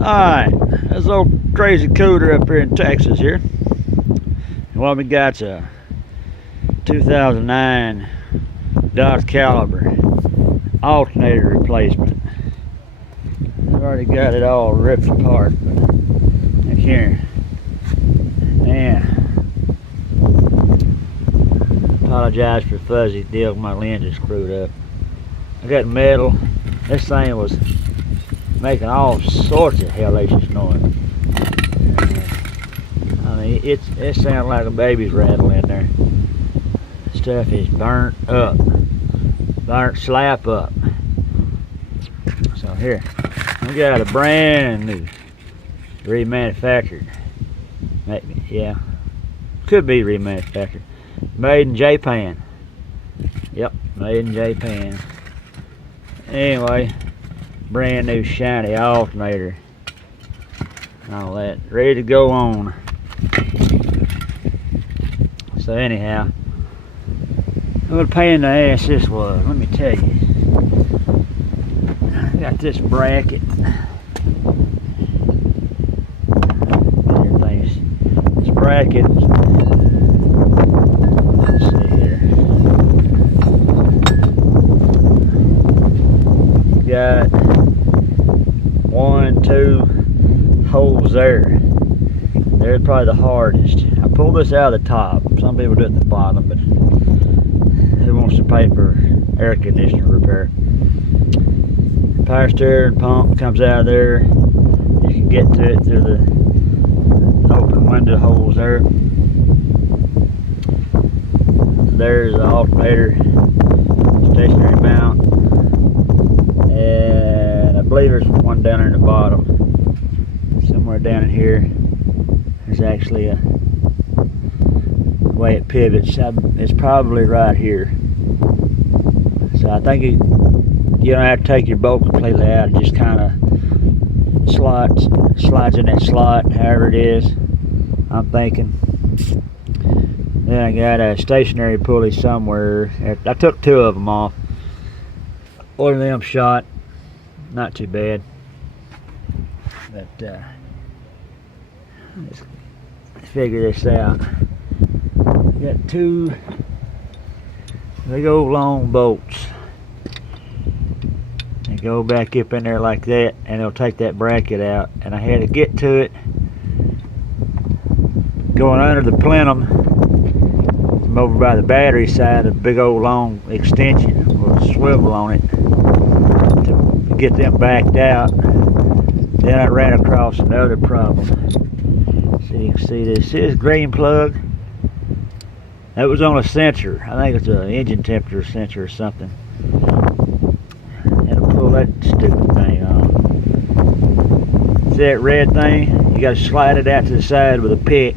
Alright, this old crazy cooter up here in Texas here. And what we got's a 2009 Dodge Caliber alternator replacement. I've already got it all ripped apart, but look here. Man, apologize for the fuzzy deal. My lens is screwed up. I got metal. This thing was making all sorts of hellacious noise. I mean, it sounded like a baby's rattle in there. Stuff is burnt up, burnt slap up. So here, we got a brand new, remanufactured. Maybe, yeah, could be remanufactured. Made in Japan. Yep, made in Japan. Anyway, brand new shiny alternator. All that ready to go on. So anyhow, what a pain in the ass this was, let me tell you. I got this bracket. This bracket. Let's see here. Got 1, 2 holes there. They're probably the hardest. I pulled this out of the top. Some people do it at the bottom, but who wants to pay for air conditioner repair? Power steering pump comes out of there. You can get to it through the open window holes there. There's the alternator stationary mount, and I believe there's one down in the bottom. Somewhere down in here, there's actually a way it pivots. It's probably right here. So I think you don't have to take your bolt completely out. It just kind of slides in that slot, however it is, I'm thinking. Then I got a stationary pulley somewhere. I took 2 of them off. One of them shot, not too bad. But let's figure this out. Got 2 big old long bolts. They go back up in there like that, and they'll take that bracket out. And I had to get to it going under the plenum from over by the battery side. A big old long extension with a swivel on it to get them backed out. Then I ran across another problem. So you can see this is green plug. That was on a sensor. I think it's an engine temperature sensor or something. It'll pull that stupid thing off. See that red thing? You got to slide it out to the side with a pick,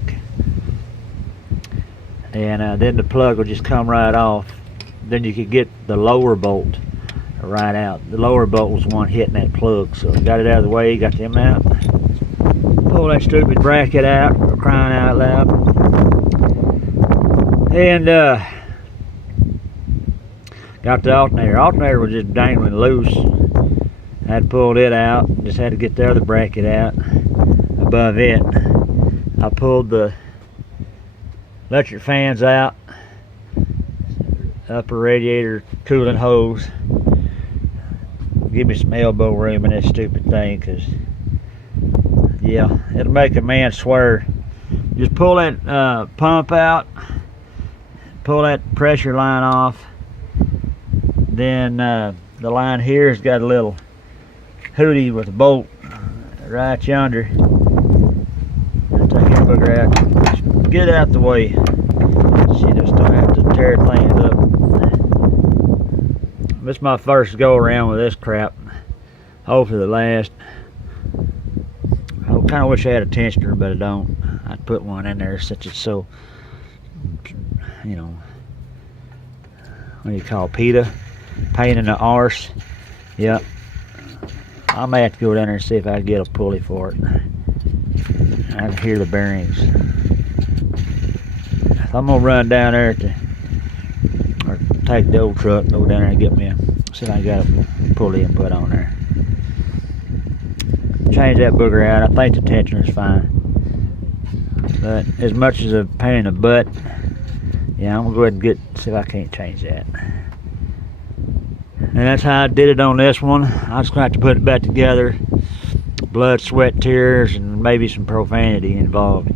and then the plug will just come right off. Then you could get the lower bolt right out. The lower bolt was one hitting that plug, so got it out of the way. Got them out. Pull that stupid bracket out, for crying out loud. And got the alternator. Alternator was just dangling loose. I had pulled it out. Just had to get the other bracket out above it. I pulled the electric fans out. Upper radiator coolant hose. Give me some elbow room in this stupid thing, cause yeah, it'll make a man swear. Just pull that pump out. Pull that pressure line off. Then the line here has got a little hootie with a bolt right yonder. I'll take that booger out. Just get out the way. So you just don't have to tear things up. This is my first go around with this crap. Hopefully the last. I kind of wish I had a tensioner, but I don't. I'd put one in there since it's so, you know, what do you call it, PETA? Pain in the arse. Yep. I may have to go down there and see if I can get a pulley for it. I can hear the bearings. So I'm gonna run down there or take the old truck, go down there and get me see if I got a pulley and put on there. change that booger out. I think the tensioner's fine. But as much as a pain in the butt, yeah, I'm gonna go ahead and see if I can't change that. And that's how I did it on this one. I'm just gonna have to put it back together. Blood, sweat, tears, and maybe some profanity involved.